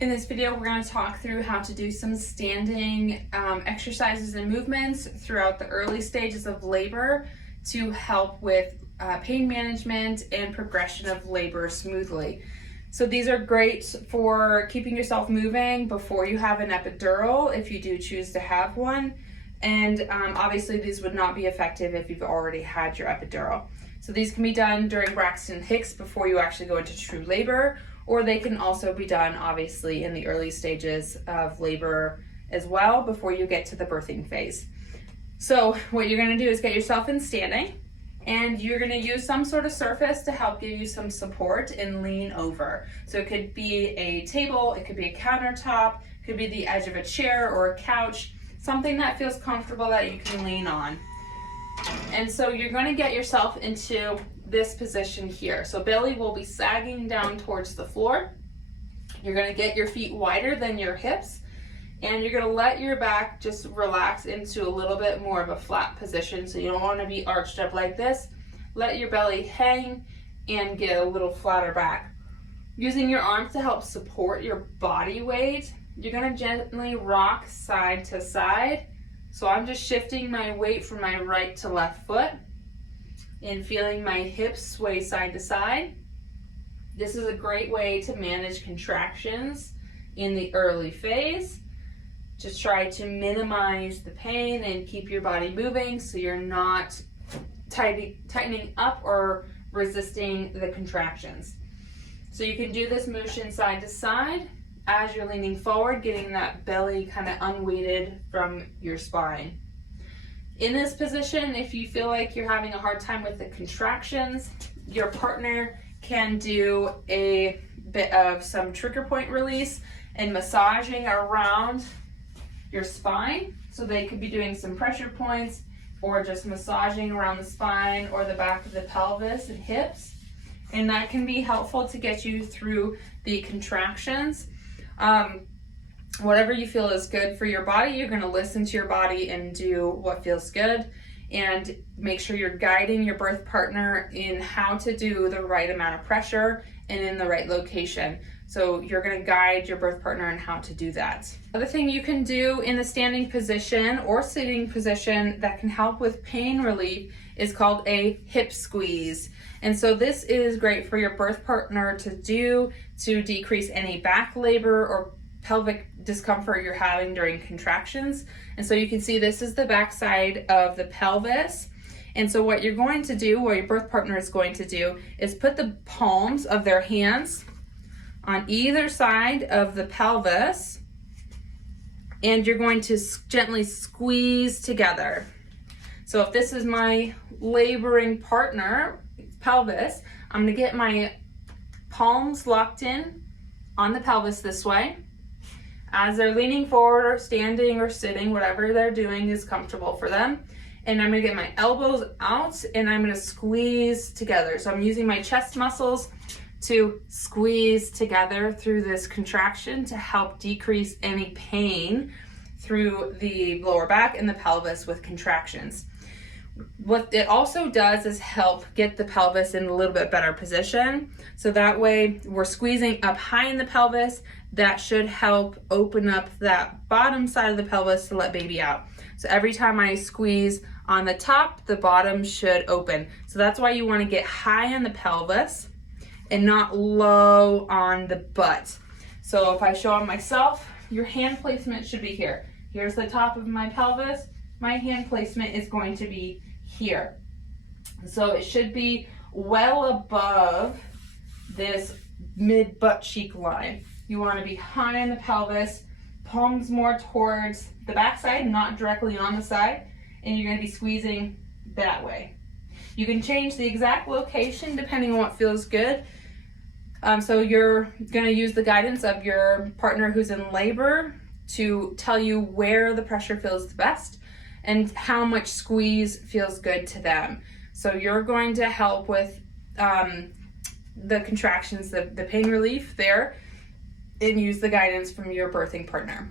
In this video, we're going to talk through how to do some standing exercises and movements throughout the early stages of labor to help with pain management and progression of labor smoothly. So these are great for keeping yourself moving before you have an epidural, if you do choose to have one. And obviously these would not be effective if you've already had your epidural. So these can be done during Braxton Hicks before you actually go into true labor, or they can also be done obviously in the early stages of labor as well before you get to the birthing phase. So what you're going to do is get yourself in standing, and you're going to use some sort of surface to help give you some support and lean over. So it could be a table, it could be a countertop, it could be the edge of a chair or a couch, something that feels comfortable that you can lean on. And so you're going to get yourself into this position here. So belly will be sagging down towards the floor. You're going to get your feet wider than your hips, and you're going to let your back just relax into a little bit more of a flat position. So you don't want to be arched up like this. Let your belly hang and get a little flatter back. Using your arms to help support your body weight, you're going to gently rock side to side. So I'm just shifting my weight from my right to left foot and feeling my hips sway side to side. This is a great way to manage contractions in the early phase. Just try to minimize the pain and keep your body moving so you're not tightening up or resisting the contractions. So you can do this motion side to side as you're leaning forward, getting that belly kind of unweighted from your spine. In this position, if you feel like you're having a hard time with the contractions, your partner can do a bit of some trigger point release and massaging around your spine. So they could be doing some pressure points or just massaging around the spine or the back of the pelvis and hips. And that can be helpful to get you through the contractions. Whatever you feel is good for your body, you're going to listen to your body and do what feels good, and make sure you're guiding your birth partner in how to do the right amount of pressure and in the right location. So you're going to guide your birth partner in how to do that. Other thing you can do in the standing position or sitting position that can help with pain relief is called a hip squeeze. And so this is great for your birth partner to do to decrease any back labor or pelvic discomfort you're having during contractions. And so you can see this is the back side of the pelvis. And so what you're going to do, what your birth partner is going to do, is put the palms of their hands on either side of the pelvis, and you're going to gently squeeze together. So if this is my laboring partner pelvis, I'm going to get my palms locked in on the pelvis this way. As they're leaning forward or standing or sitting, whatever they're doing is comfortable for them. And I'm going to get my elbows out and I'm going to squeeze together. So I'm using my chest muscles to squeeze together through this contraction to help decrease any pain through the lower back and the pelvis with contractions. What it also does is help get the pelvis in a little bit better position. So that way we're squeezing up high in the pelvis. That should help open up that bottom side of the pelvis to let baby out. So every time I squeeze on the top, the bottom should open. So that's why you want to get high on the pelvis and not low on the butt. So if I show on myself, your hand placement should be here. Here's the top of my pelvis. My hand placement is going to be here. So it should be well above this mid butt cheek line. You want to be high on the pelvis, palms more towards the back side, not directly on the side, and you're going to be squeezing that way. You can change the exact location depending on what feels good. So you're going to use the guidance of your partner who's in labor to tell you where the pressure feels the best and how much squeeze feels good to them. So you're going to help with the contractions, the pain relief there, and use the guidance from your birthing partner.